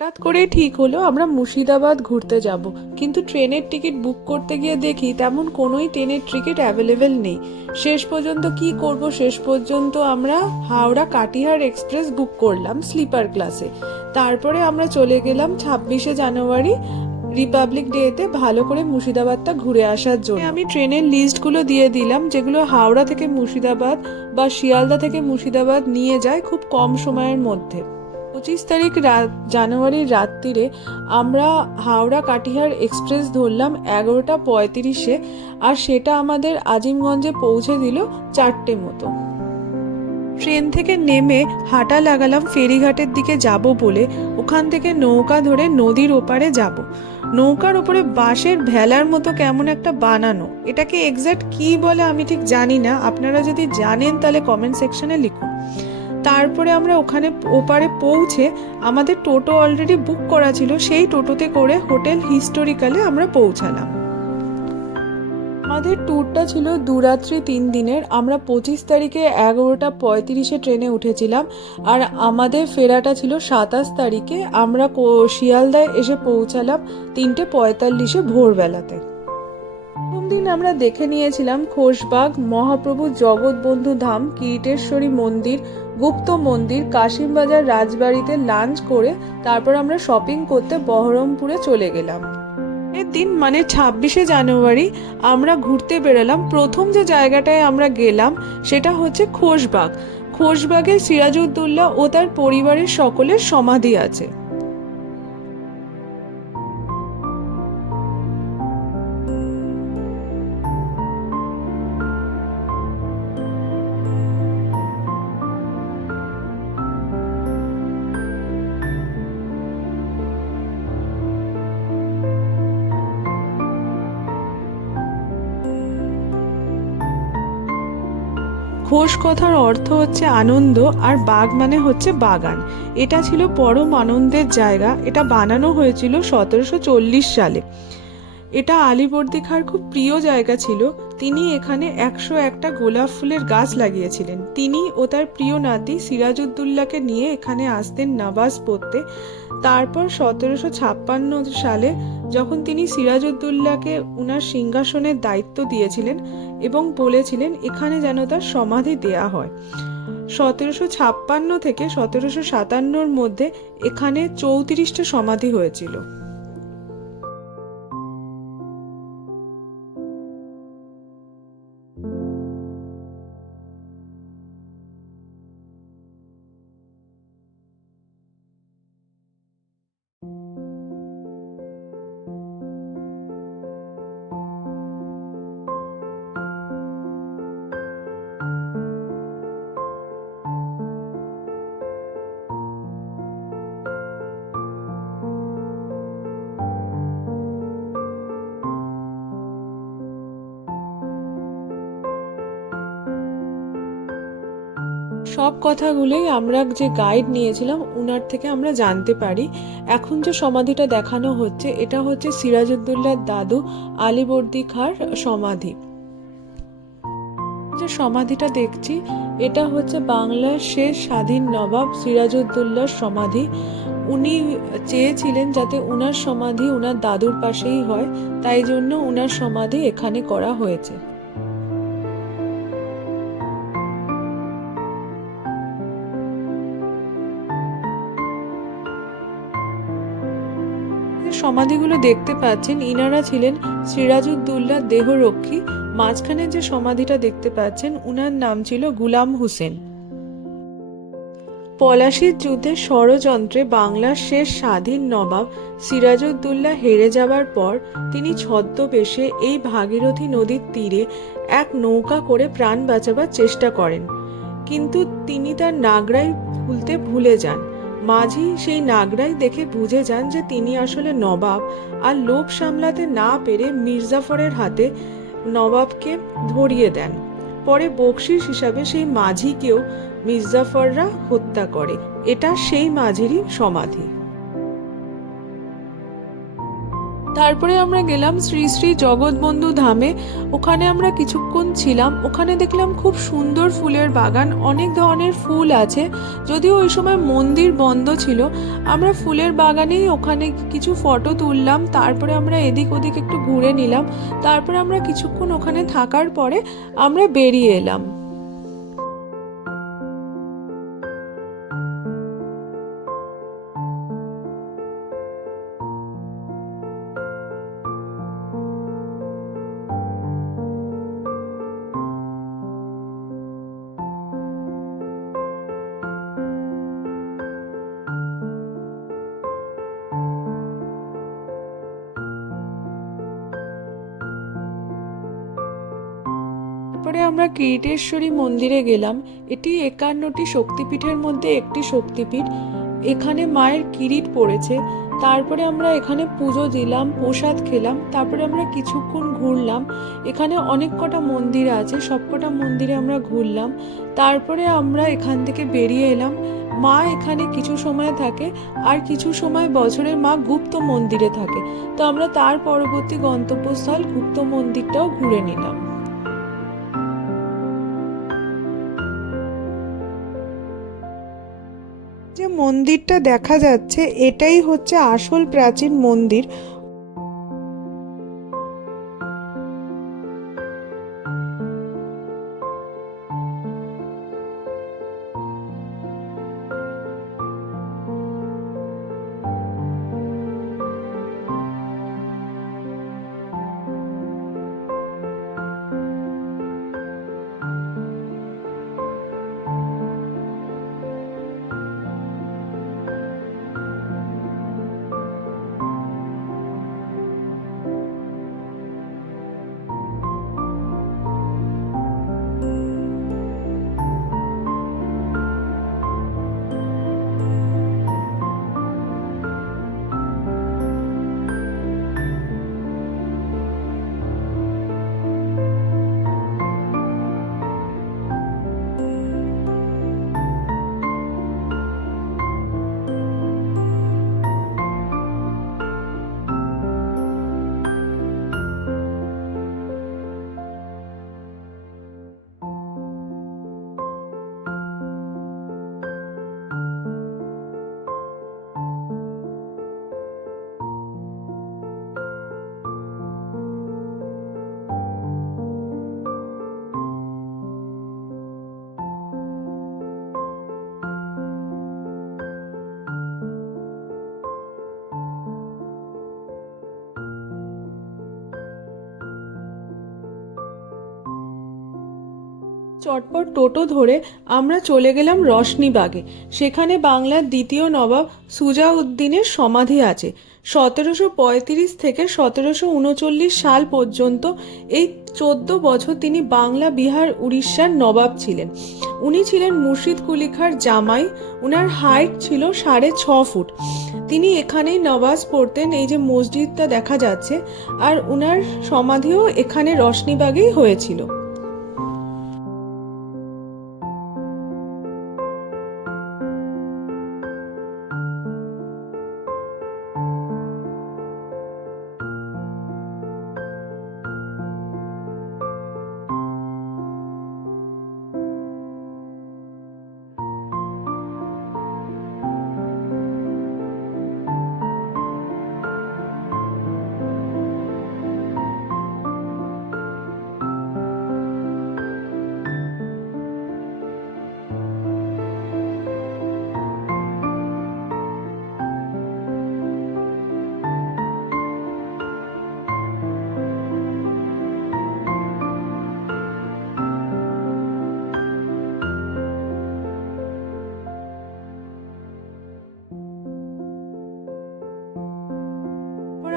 হঠাৎ করে ঠিক হলো আমরা মুর্শিদাবাদ ঘুরতে যাব, কিন্তু ট্রেনের টিকিট বুক করতে গিয়ে দেখি তেমন কোনোই ট্রেনের টিকিট অ্যাভেলেবেল নেই। শেষ পর্যন্ত কি করব, শেষ পর্যন্ত আমরা হাওড়া কাটিহার এক্সপ্রেস বুক করলাম স্লিপার ক্লাসে। তারপরে আমরা চলে গেলাম 26শে জানুয়ারি রিপাবলিক ডেতে ভালো করে মুর্শিদাবাদটা ঘুরে আসার জন্য। আমি ট্রেনের লিস্টগুলো দিয়ে দিলাম যেগুলো হাওড়া থেকে মুর্শিদাবাদ বা শিয়ালদা থেকে মুর্শিদাবাদ নিয়ে যায় খুব কম সময়ের মধ্যে। 25 তারিখ জানুয়ারির রাত্রিরে আমরা হাওড়া কাটিহার এক্সপ্রেস ধরলাম 11টা 35-এ, আর সেটা আমাদের আজিমগঞ্জে পৌঁছে দিল 4টে মতো। ট্রেন থেকে নেমে হাঁটা লাগালাম ফেরিঘাটের দিকে যাব বলে। ওখান থেকে নৌকা ধরে নদীর ওপারে যাব। নৌকার ওপরে বাঁশের ভেলার মতো কেমন একটা বানানো, এটাকে এক্স্যাক্ট কি বলে আমি ঠিক জানি না, আপনারা যদি জানেন তাহলে কমেন্ট সেকশনে লিখুন। তারপরে আমরা ওখানে ওপারে পৌঁছে আমাদের টোটো অলরেডি বুক করা ছিল, সেই টোটোতে করে হোটেল হিস্টোরিক্যালে আমরা পৌঁছালাম। আমাদের ট্যুরটা ছিল 2 রাত্রি 3 দিনের। আমরা 25 তারিখে 11টা 35-এ ট্রেনে উঠেছিলাম, আর আমাদের ফেরাটা ছিল 27 তারিখে। আমরা শিয়ালদায় এসে পৌঁছালাম 3টে 45-এ ভোরবেলাতে। প্রথম দিন আমরা দেখে নিয়েছিলাম খোশবাগ, মহাপ্রভু জগৎবন্ধু ধাম, কিরিটেশ্বরী মন্দির, গুপ্ত মন্দির, কাশিমবাজার রাজবাড়িতে লাঞ্চ করে তারপর আমরা শপিং করতে বহরমপুরে চলে গেলাম। এর দিন মানে 26শে জানুয়ারি আমরা ঘুরতে বেরোলাম। প্রথম যে জায়গাটায় আমরা গেলাম সেটা হচ্ছে খোশবাগ। খোশবাগে সিরাজউদ্দৌলা ও তার পরিবারের সকলের সমাধি আছে। খোশ কথার অর্থ হচ্ছে আনন্দ, আর বাগ মানে হচ্ছে বাগান। এটা ছিল পরম আনন্দের জায়গা। এটা বানানো হয়েছিল 1740 সালে। এটা আলীবর্দী খাঁর খুব প্রিয় জায়গা ছিল। তিনি এখানে 101টা গোলাপ ফুলের গাছ লাগিয়েছিলেন। তিনি ও তার প্রিয় নাতি সিরাজউদ্দৌলাকে নিয়ে এখানে আসতেন নামাজ পড়তে। তারপর 1756 সালে যখন তিনি সিরাজউদ্দৌলাকে উনার সিংহাসনের দায়িত্ব দিয়েছিলেন এবং বলেছিলেন এখানে যেন তার সমাধি দেয়া হয়, 1756 থেকে 1757-র মধ্যে এখানে 34টা সমাধি হয়েছিল। সব কথাগুলোই আমরা যে গাইড নিয়েছিলাম উনার থেকে আমরা জানতে পারি। এখন যে সমাধিটা দেখানো হচ্ছে এটা হচ্ছে সিরাজউদ্দৌলার দাদু আলীবর্দী খাঁর সমাধি। যে সমাধিটা দেখছি এটা হচ্ছে বাংলার শেষ স্বাধীন নবাব সিরাজউদ্দৌলার সমাধি। উনি চেয়েছিলেন যাতে উনার সমাধি উনার দাদুর পাশেই হয়, তাই জন্য উনার সমাধি এখানে করা হয়েছে। সমাধিগুলো দেখতে পাচ্ছেন, ইনারা ছিলেন সিরাজউদ্দৌলার দেহরক্ষী। মাঝখানে যে সমাধিটা দেখতে পাচ্ছেন উনার নাম ছিল গুলাম হোসেন। পলাশির যুদ্ধে ষড়যন্ত্রে বাংলার শেষ স্বাধীন নবাব সিরাজউদ্দৌলা হেরে যাবার পর তিনি ছদ্মবেশে এই ভাগীরথী নদীর তীরে এক নৌকা করে প্রাণ বাঁচাবার চেষ্টা করেন, কিন্তু তিনি তার নাগরাই খুলতে ভুলে যান। মাঝি সেই নাগরাই দেখে বুঝে যান যে তিনি আসলে নবাব, আর লোভ সামলাতে না পেরে মির্জাফরের হাতে নবাবকে ধরিয়ে দেন। পরে বকশিস হিসাবে সেই মাঝিকেও মির্জাফররা হত্যা করে। এটা সেই মাঝিরই সমাধি। তারপরে আমরা গেলাম শ্রী শ্রী জগৎবন্ধু ধামে। ওখানে আমরা কিছুক্ষণ ছিলাম। ওখানে দেখলাম খুব সুন্দর ফুলের বাগান, অনেক ধরনের ফুল আছে, যদিও ওই সময় মন্দির বন্ধ ছিল। আমরা ফুলের বাগানেই ওখানে কিছু ফটো তুললাম, তারপরে আমরা এদিক ওদিক একটু ঘুরে নিলাম। তারপরে আমরা কিছুক্ষণ ওখানে থাকার পরে আমরা বেরিয়ে এলাম। তারপরে আমরা কিরিটেশ্বরী মন্দিরে গেলাম। এটি 51টি শক্তিপীঠের মধ্যে একটি শক্তিপীঠ। এখানে মায়ের কিরিট পড়েছে। তারপরে আমরা এখানে পুজো দিলাম, প্রসাদ খেলাম। তারপরে আমরা কিছুক্ষণ ঘুরলাম। এখানে অনেক কটা মন্দির আছে, সবকটা মন্দিরে আমরা ঘুরলাম। তারপরে আমরা এখান থেকে বেরিয়ে এলাম। মা এখানে কিছু সময় থাকে, আর কিছু সময় বছরে মা গুপ্ত মন্দিরে থাকে। তো আমরা তার পরবর্তী গন্তব্যস্থল গুপ্ত মন্দিরটাও ঘুরে নিলাম। যে মন্দিরটা দেখা যাচ্ছে এটাই হচ্ছে আসল প্রাচীন মন্দির। চটপট টোটো ধরে আমরা চলে গেলাম রশনিবাগে। সেখানে বাংলার দ্বিতীয় নবাব সুজাউদ্দিনের সমাধি আছে। 1735 থেকে 1739 সাল পর্যন্ত এই 14 বছর তিনি বাংলা, বিহার, উড়িষ্যার নবাব ছিলেন। উনি ছিলেন মুর্শিদ কুলি খাঁর জামাই। উনার হাইট ছিল 6.5 ফুট। তিনি এখানেই নামাজ পড়তেন। এই যে মসজিদটা দেখা যাচ্ছে, আর উনার সমাধিও এখানে রশনিবাগেই হয়েছিল।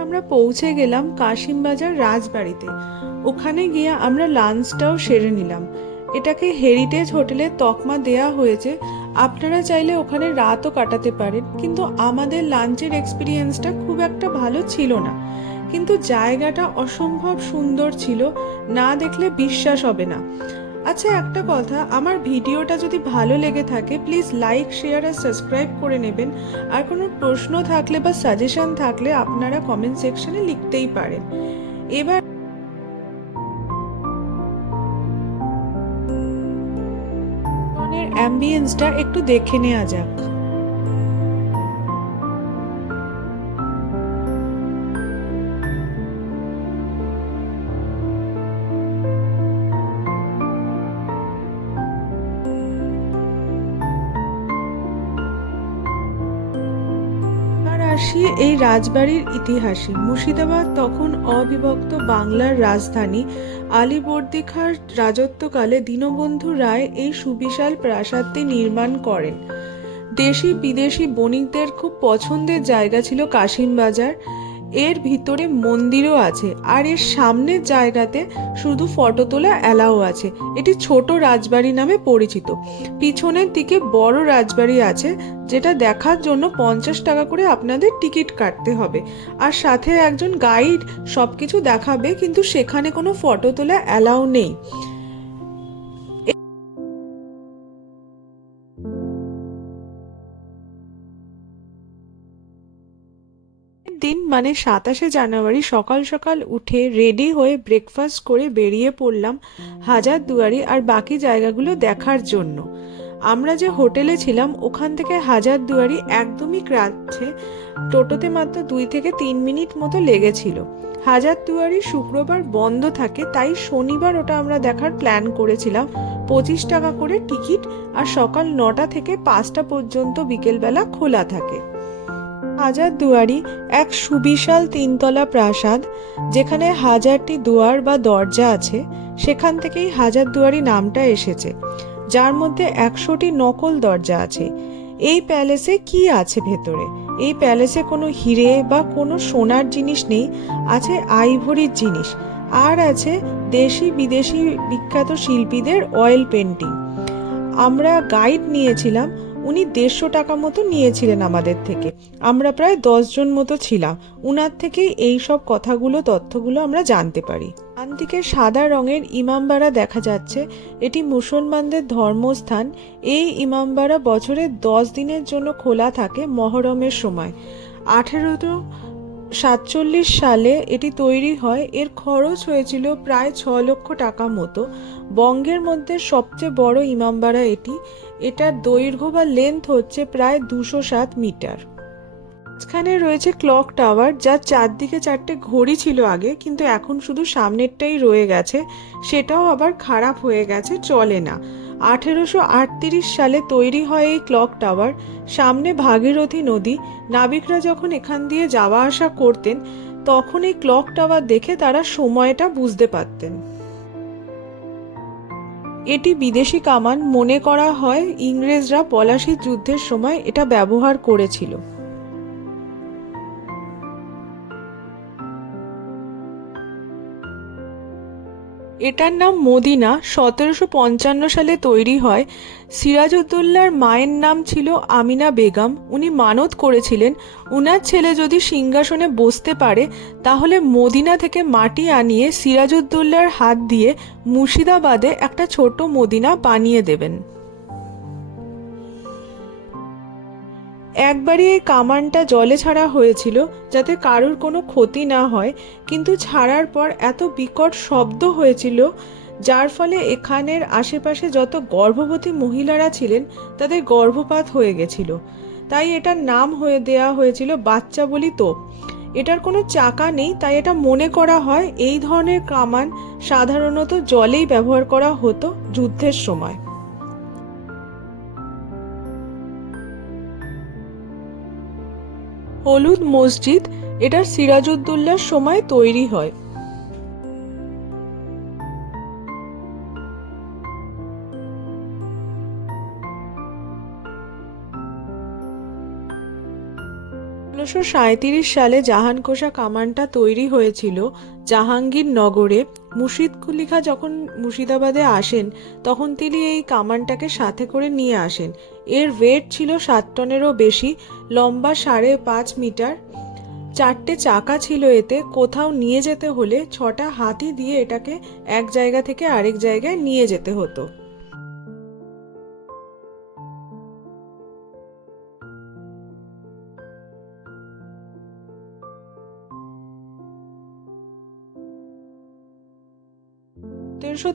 আমরা পৌঁছে গেলাম কাশিমবাজার রাজবাড়িতে। ওখানে গিয়ে আমরা লাঞ্চটাও সেরে নিলাম। এটাকে হেরিটেজ হোটেলের তকমা দেয়া হয়েছে। আপনারা চাইলে ওখানে রাতও কাটাতে পারেন, কিন্তু আমাদের লাঞ্চের এক্সপিরিয়েন্সটা খুব একটা ভালো ছিল না। কিন্তু জায়গাটা অসম্ভব সুন্দর ছিল, না দেখলে বিশ্বাস হবে না। আচ্ছা, একটা কথা, আমার ভিডিওটা যদি ভালো লেগে থাকে প্লিজ লাইক, শেয়ার আর সাবস্ক্রাইব করে নেবেন। আর কোনো প্রশ্ন থাকলে বা সাজেশন থাকলে আপনারা কমেন্ট সেকশনে লিখতেই পারেন। এবার অ্যাম্বিয়েন্সটা একটু দেখে নেওয়া যাক। আসি এই রাজবাড়ির ইতিহাসে। মুর্শিদাবাদ তখন অবিভক্ত বাংলার রাজধানী। আলীবর্দী খাঁর রাজত্বকালে দীনবন্ধু রায় এই সুবিশাল প্রাসাদটি নির্মাণ করেন। দেশি বিদেশি বণিকদের খুব পছন্দের জায়গা ছিল কাশিমবাজার। এর ভিতরে মন্দিরও আছে, আর এর সামনের জায়গাতে শুধু ফটো তোলা অ্যালাও আছে। এটি ছোট রাজবাড়ি নামে পরিচিত। পিছনের দিকে বড় রাজবাড়ি আছে, যেটা দেখার জন্য 50 টাকা করে আপনাদের টিকিট কাটতে হবে। আর সাথে একজন গাইড সবকিছু দেখাবে, কিন্তু সেখানে কোনো ফটো তোলা অ্যালাও নেই। দিন মানে 27শে জানুয়ারি সকাল সকাল উঠে রেডি হয়ে ব্রেকফাস্ট করে বেরিয়ে পড়লাম হাজারদুয়ারি আর বাকি জায়গাগুলো দেখার জন্য। আমরা যে হোটেলে ছিলাম ওখান থেকে হাজারদুয়ারি একদমই কাছে, টোটোতে মাত্র 2 থেকে 3 মিনিট মতো লেগেছিল। হাজারদুয়ারি শুক্রবার বন্ধ থাকে, তাই শনিবার ওটা আমরা দেখার প্ল্যান করেছিলাম। 25 টাকা করে টিকিট, আর সকাল 9টা থেকে 5টা পর্যন্ত বিকেলবেলা খোলা থাকে। হাজারদুয়ারি এক সুবিশাল 3তলা প্রাসাদ, যেখানে 1000টি দুয়ার বা দরজা আছে। সেখান থেকেই হাজারদুয়ারি নামটা এসেছে, যার মধ্যে 100টি নকল দরজা আছে। এই প্যালেসে কি আছে ভেতরে? এই প্যালেসে কোনো হিরে বা কোনো সোনার জিনিস নেই, আছে আইভরির জিনিস, আর আছে দেশি বিদেশি বিখ্যাত শিল্পীদের অয়েল পেন্টিং। আমরা গাইড নিয়েছিলাম, উনি 150 টাকা মতো নিয়েছিলেন আমাদের থেকে। আমরা প্রায় 10 জন মতো ছিলাম। উনার থেকেই এই সব তথ্যগুলো আমরা জানতে পারি। ডান দিকে সাদা রঙের ইমামবাড়া দেখা যাচ্ছে, এটি মুসলমানদের ধর্মস্থান। এই ইমামবাড়া বছরে 10 দিনের জন্য খোলা থাকে মহরমের সময়। 1847 সালে এটি তৈরি হয়। এর খরচ হয়েছিল প্রায় 6 লক্ষ টাকা মতো। বঙ্গের মধ্যে সবচেয়ে বড় ইমামবাড়া এটি। এটার দৈর্ঘ্য বা লেন্থ হচ্ছে প্রায় 207 মিটার। মাঝখানে রয়েছে ক্লক টাওয়ার, যার চারদিকে 4টে ঘড়ি ছিল আগে, কিন্তু এখন শুধু সামনেরটাই রয়ে গেছে। সেটাও আবার খারাপ হয়ে গেছে, চলে না। 1838 সালে তৈরি হয় এই ক্লক টাওয়ার। সামনে ভাগীরথী নদী। নাবিকরা যখন এখান দিয়ে যাওয়া আসা করতেন, তখন এই ক্লক টাওয়ার দেখে তারা সময়টা বুঝতে পারতেন। এটি বিদেশি কামান, মনে করা হয় ইংরেজরা পলাশির যুদ্ধের সময় এটা ব্যবহার করেছিল। এটার নাম মদিনা। 1755 সালে তৈরি হয়। সিরাজউদ্দৌলার মায়ের নাম ছিল আমিনা বেগম। উনি মানত করেছিলেন উনার ছেলে যদি সিংহাসনে বসতে পারে তাহলে মদিনা থেকে মাটি আনিয়ে সিরাজউদ্দৌলার হাত দিয়ে মুর্শিদাবাদে একটা ছোট মদিনা বানিয়ে দেবেন। একবারই এই কামানটা জলে ছাড়া হয়েছিল যাতে কারুর কোনো ক্ষতি না হয়, কিন্তু ছাড়ার পর এত বিকট শব্দ হয়েছিল যার ফলে এখানের আশেপাশে যত গর্ভবতী মহিলারা ছিলেন তাদের গর্ভপাত হয়ে গেছিল। তাই এটার নাম দেওয়া হয়েছিল বাচ্চা বলি তোপ। এটার কোনো চাকা নেই, তাই এটা মনে করা হয় এই ধরনের কামান সাধারণত জলেই ব্যবহার করা হতো যুদ্ধের সময়। হলুদ মসজিদ, এটা সিরাজউদ্দৌলার সময় তৈরি হয়। 1937 সালে জাহানকোষা কামানটা তৈরি হয়েছিল জাহাঙ্গীরনগরে। মুর্শিদকুলি খাঁ যখন মুর্শিদাবাদে আসেন তখন তিনি এই কামানটাকে সাথে করে নিয়ে আসেন। এর ওয়েট ছিল 7 টনেরও বেশি, লম্বা 5.5 মিটার। 4টে চাকা ছিল এতে। কোথাও নিয়ে যেতে হলে 6টা হাতি দিয়ে এটাকে এক জায়গা থেকে আরেক জায়গায় নিয়ে যেতে হতো।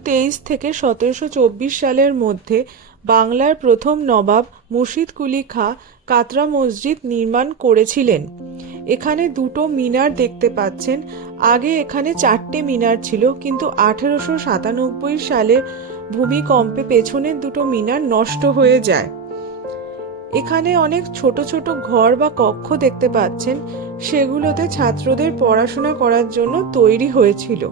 তেইশ থেকে 1724 সালের মধ্যে বাংলার প্রথম নবাব মুর্শিদ কুলি খাঁ কাতরা মসজিদ নির্মাণ করেছিলেন। এখানে দুটো মিনার দেখতে পাচ্ছেন। আগে এখানে 4টে মিনার ছিল, কিন্তু 1897 সালের ভূমিকম্পে পেছনের দুটো মিনার নষ্ট হয়ে যায়। এখানে অনেক ছোট ছোট ঘর বা কক্ষ দেখতে পাচ্ছেন, সেগুলোতে ছাত্রদের পড়াশোনা করার জন্য তৈরি হয়েছিল।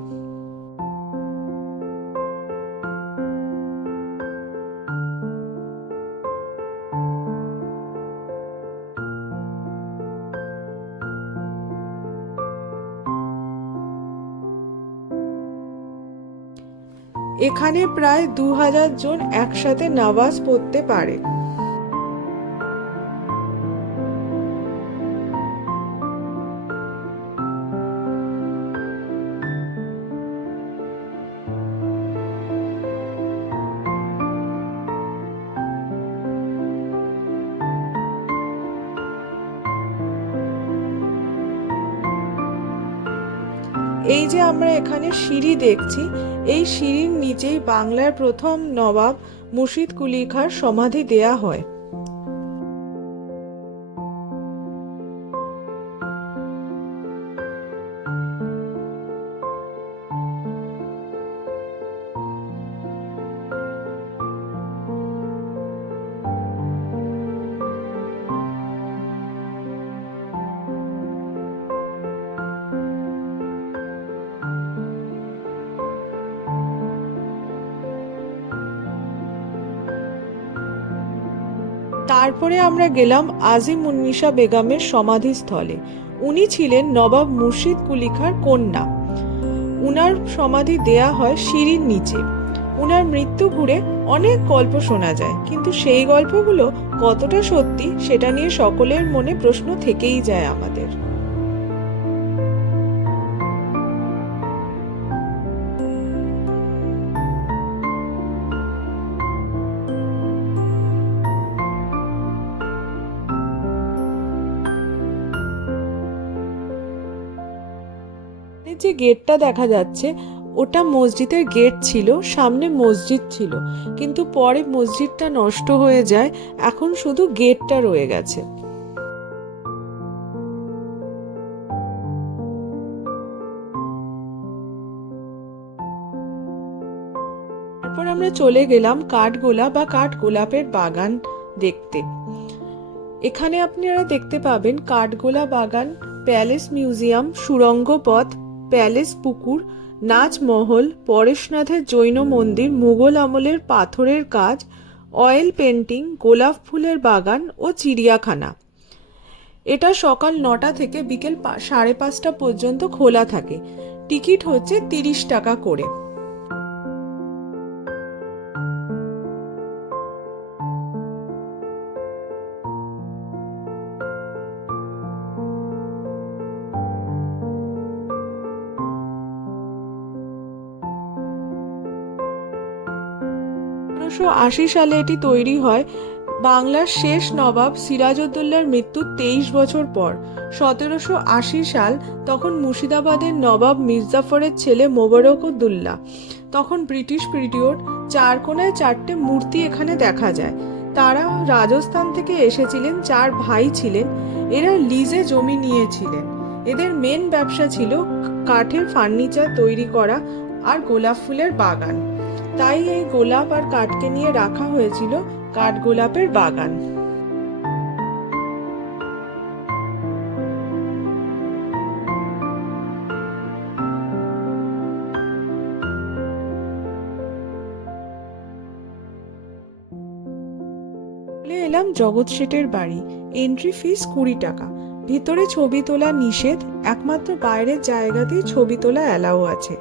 এখানে প্রায় 2000 জন একসাথে নামাজ পড়তে পারে। এই যে আমরা এখানে সিঁড়ি দেখছি, এই সিঁড়ির নিচেই বাংলার প্রথম নবাব মুর্শিদ কুলি খাঁর সমাধি দেয়া হয়। তারপরে আমরা গেলাম আজিম উন্নিসা বেগমের সমাধিস্থলে। উনি ছিলেন নবাব মুর্শিদ কুলি খাঁর কন্যা। উনার সমাধি দেয়া হয় সিঁড়ির নিচে। উনার মৃত্যু ঘুরে অনেক গল্প শোনা যায়, কিন্তু সেই গল্পগুলো কতটা সত্যি সেটা নিয়ে সকলের মনে প্রশ্ন থেকেই যায় আমাদের। যে গেটটা দেখা যাচ্ছে ওটা মসজিদের গেট ছিল, সামনে মসজিদ ছিল, কিন্তু পরে মসজিদটা নষ্ট হয়ে যায়, এখন শুধু গেটটা রয়ে গেছে। তারপর আমরা চলে গেলাম কাঠগোলা বা কাঠগোলাপের বাগান দেখতে। এখানে আপনারা দেখতে পাবেন কাঠগোলা বাগান, প্যালেস মিউজিয়াম, সুড়ঙ্গ পথ, প্যালেস পুকুর, নাচমহল, পরেশনাথের জৈন মন্দির, মুঘল আমলের পাথরের কাজ, অয়েল পেন্টিং, গোলাপ ফুলের বাগান ও চিড়িয়াখানা। এটা সকাল 9টা থেকে বিকেল 5:30 পর্যন্ত খোলা থাকে। টিকিট হচ্ছে 30 টাকা করে। সালে এটি তৈরি হয়। বাংলার শেষ নবাব সিরাজউদ্দৌলার মৃত্যুর 23 বছর পর 1780 সাল, তখন মুর্শিদাবাদের নবাব মির্জাফরের ছেলে মোবারকউদ্দৌলা, তখন ব্রিটিশ পিরিয়ড, 4 কোণায় 4টে মূর্তি এখানে দেখা যায়। তারা রাজস্থান থেকে এসেছিলেন, 4 ভাই ছিলেন। এরা লিজে জমি নিয়েছিলেন। এদের মেন ব্যবসা ছিল কাঠের ফার্নিচার তৈরি করা আর গোলাপ ফুলের বাগান। তাই এই গোলাপ আর কাঠকে নিয়ে রাখা হয়েছিল কাঠগোলাপের বাগান। এলাম জগৎ শেঠের বাড়ি। এন্ট্রি ফিস 20 টাকা। ভিতরে ছবি তোলা নিষেধ, একমাত্র বাইরের জায়গাতেই ছবি তোলা অ্যালাউ আছে।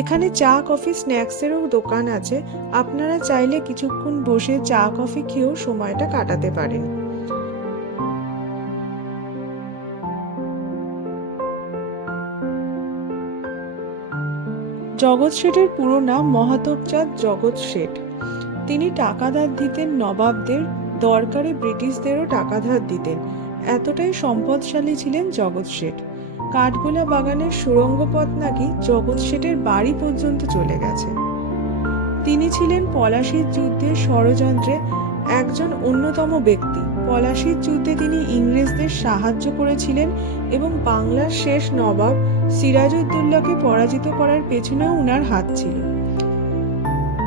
এখানে চা কফি স্ন্যাক্সেরও দোকান আছে, আপনারা চাইলে কিছুক্ষণ বসে চা কফি খেয়েও সময়টা কাটাতে পারেন। জগৎ শেঠের পুরো নাম মহাতবচাঁদ জগৎ শেঠ। তিনি টাকা ধার দিতেন নবাবদের, দরকারে ব্রিটিশদেরও টাকা ধার দিতেন। এতটাই সম্পদশালী ছিলেন জগৎ শেঠ। কাঠগোলা বাগানের সুড়ঙ্গ পথ নাকি জগৎ শেঠের বাড়ি পর্যন্ত চলে গেছে। তিনি ছিলেন পলাশীর যুদ্ধের ষড়যন্ত্রে একজন অন্যতম ব্যক্তি। পলাশীর যুদ্ধে তিনি ইংরেজদের সাহায্য করেছিলেন এবং বাংলার শেষ নবাব সিরাজউদ্দৌলাকে পরাজিত করার পেছনেও উনার হাত ছিল।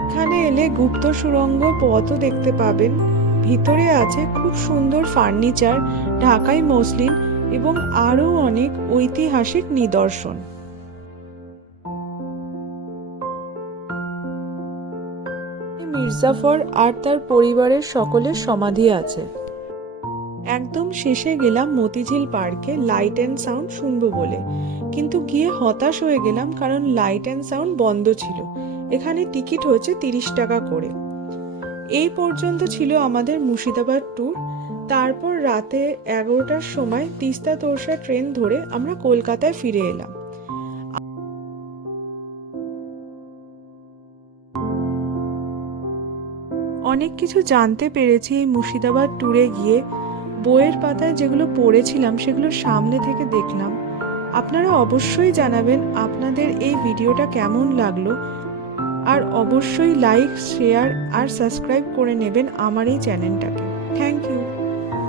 এখানে এলে গুপ্ত সুড়ঙ্গ পথও দেখতে পাবেন। ভিতরে আছে খুব সুন্দর ফার্নিচার, ঢাকাই মসলিন এবং আরও অনেক ঐতিহাসিক নিদর্শন। মির্জাফর আর তার পরিবারের সকলের সমাধি আছে। একদম শেষে গেলাম মতিঝিল পার্কে লাইট অ্যান্ড সাউন্ড শুনবো বলে, কিন্তু গিয়ে হতাশ হয়ে গেলাম কারণ লাইট অ্যান্ড সাউন্ড বন্ধ ছিল। এখানে টিকিট হচ্ছে 30 টাকা করে। এই পর্যন্ত ছিল আমাদের মুর্শিদাবাদ ট্যুর। তারপর রাতে 11টার সময় তিস্তা তোরসা ট্রেন ধরে আমরা কলকাতায় ফিরে এলাম। অনেক কিছু জানতে পেরেছি এই মুর্শিদাবাদ ট্যুরে গিয়ে। বইয়ের পাতায় যেগুলো পড়েছিলাম সেগুলো সামনে থেকে দেখলাম। আপনারা অবশ্যই জানাবেন আপনাদের এই ভিডিওটা কেমন লাগলো, আর অবশ্যই লাইক, শেয়ার আর সাবস্ক্রাইব করে নেবেন আমার এই চ্যানেলটাকে। Thank you.